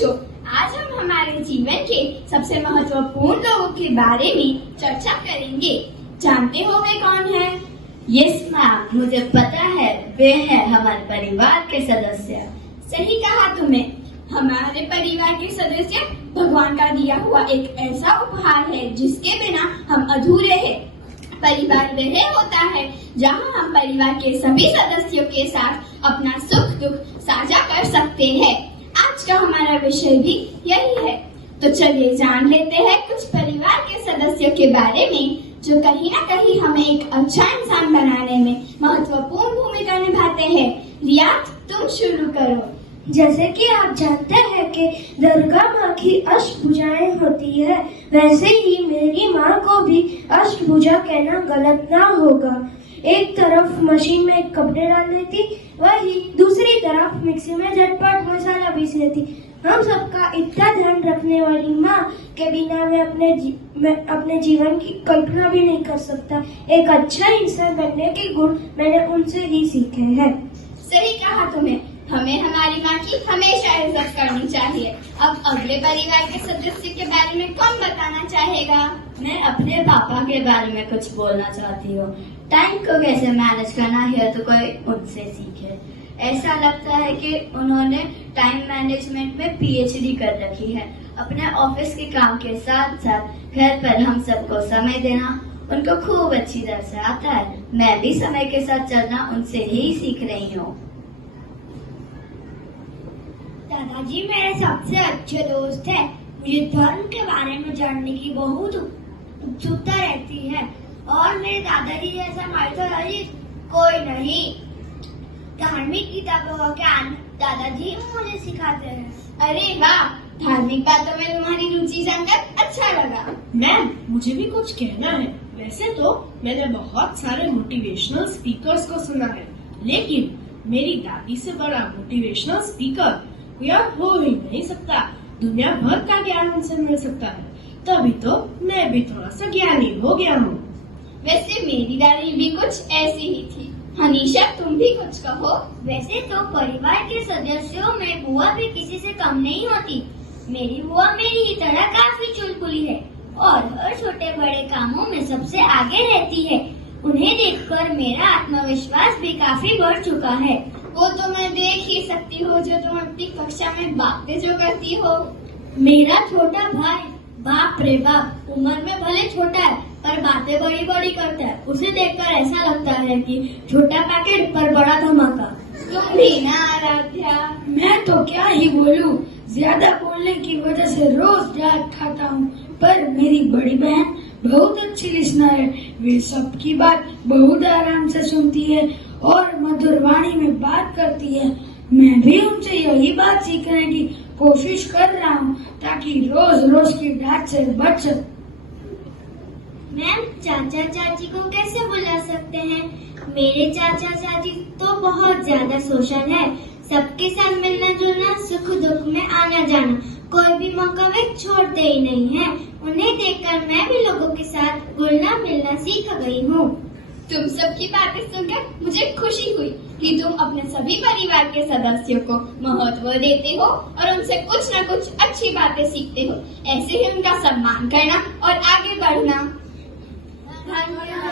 बच्चों, आज हम हमारे जीवन के सबसे महत्वपूर्ण लोगों के बारे में चर्चा करेंगे। जानते हो वे कौन है? यस मैम, मुझे पता है, वे हैं हमारे परिवार के सदस्य। सही कहा तुमने। हमारे परिवार के सदस्य भगवान का दिया हुआ एक ऐसा उपहार है जिसके बिना हम अधूरे हैं। परिवार वह होता है जहां हम परिवार के सभी सदस्यों के साथ अपना सुख दुख साझा कर सकते हैं। आज का हमारा विषय भी यही है। तो चलिए जान लेते हैं कुछ परिवार के सदस्यों के बारे में जो कहीं न कहीं हमें एक अच्छा इंसान बनाने में महत्वपूर्ण भूमिका निभाते हैं। रिया, तुम शुरू करो। जैसे कि आप जानते हैं कि दुर्गा माँ की अष्टभुजाएं होती है, वैसे ही मेरी माँ को भी अष्टभुजा कहना गलत ना होगा। एक तरफ मशीन में कपड़े डाल देती, वही दूसरी तरफ मिक्सी में झटपट मसाला पीस लेती। हम सबका इतना ध्यान रखने वाली माँ के बिना मैं अपने जीवन की कल्पना भी नहीं कर सकता। एक अच्छा इंसान बनने के गुण मैंने उनसे ही सीखे हैं। सही कहा तुमने। हमें हमारी माँ की हमेशा इज्जत करनी चाहिए। अब अगले परिवार के सदस्य के बारे में कौन बताना चाहेगा? मैं अपने पापा के बारे में कुछ बोलना चाहती हूँ। टाइम को कैसे मैनेज करना है तो कोई उनसे सीखे। ऐसा लगता है कि उन्होंने टाइम मैनेजमेंट में पीएचडी कर रखी है। अपने ऑफिस के काम के साथ साथ घर पर हम सबको समय देना उनको खूब अच्छी तरह से आता है। मैं भी समय के साथ चलना उनसे ही सीख रही हूँ। दादाजी मेरे सबसे अच्छे दोस्त हैं। मुझे धर्म के बारे में जानने की बहुत उत्सुकता रहती है और मेरे दादाजी जैसा माइथोलॉजिस्ट कोई नहीं। धार्मिक किताबों का ज्ञान दादाजी मुझे सिखाते हैं। अरे वाह, धार्मिक बातों में तुम्हारी रुचि जानकर अच्छा लगा। मैम, मुझे भी कुछ कहना है। वैसे तो मैंने बहुत सारे मोटिवेशनल स्पीकर्स को सुना है, लेकिन मेरी दादी से बड़ा मोटिवेशनल स्पीकर यार हो ही नहीं सकता। दुनिया भर का ज्ञान उनसे मिल सकता है, तभी तो मैं भी थोड़ा सा ज्ञानी हो गया हूँ। वैसे मेरी दादी भी कुछ ऐसी ही थी। हनीशा, तुम भी कुछ कहो। वैसे तो परिवार के सदस्यों में बुआ भी किसी से कम नहीं होती। मेरी बुआ मेरी ही तरह काफी चुलबुली है और हर छोटे बड़े कामों में सबसे आगे रहती है। उन्हें देखकर मेरा आत्मविश्वास भी काफी बढ़ चुका है। वो तो मैं देख ही सकती हूँ जो तुम अपनी कक्षा में बातें जो करती हो। मेरा छोटा भाई, बाप रे बाप, उम्र में भले छोटा है पर बातें बड़ी बड़ी करता है। उसे देखकर ऐसा लगता है कि छोटा पैकेट पर बड़ा धमाका। तुम भी ना आराध्या। मैं तो क्या ही बोलूं, ज्यादा बोलने की वजह से रोज डांट खाता हूँ। पर मेरी बड़ी बहन बहुत अच्छी लिसनर है। वे सबकी बात बहुत आराम से सुनती है और मधुर वाणी में बात करती है। मैं भी उनसे यही बात सीखने की कोशिश कर रहा हूँ ताकि रोज रोज की डांट से बच सकूं। मैम, चाचा चाची को कैसे बुला सकते हैं? मेरे चाचा चाची तो बहुत ज्यादा सोशल है। सबके साथ मिलना जुलना, सुख दुख में आना जाना, कोई भी मौका वे छोड़ते ही नहीं है। उन्हें देखकर मैं भी लोगों के साथ घुलना मिलना सीख गई हूँ। तुम सबकी बातें सुनकर मुझे खुशी हुई कि तुम अपने सभी परिवार के सदस्यों को महत्व देते हो और उनसे कुछ न कुछ अच्छी बातें सीखते हो। ऐसे ही उनका सम्मान करना और आगे बढ़ना। धन्यवाद।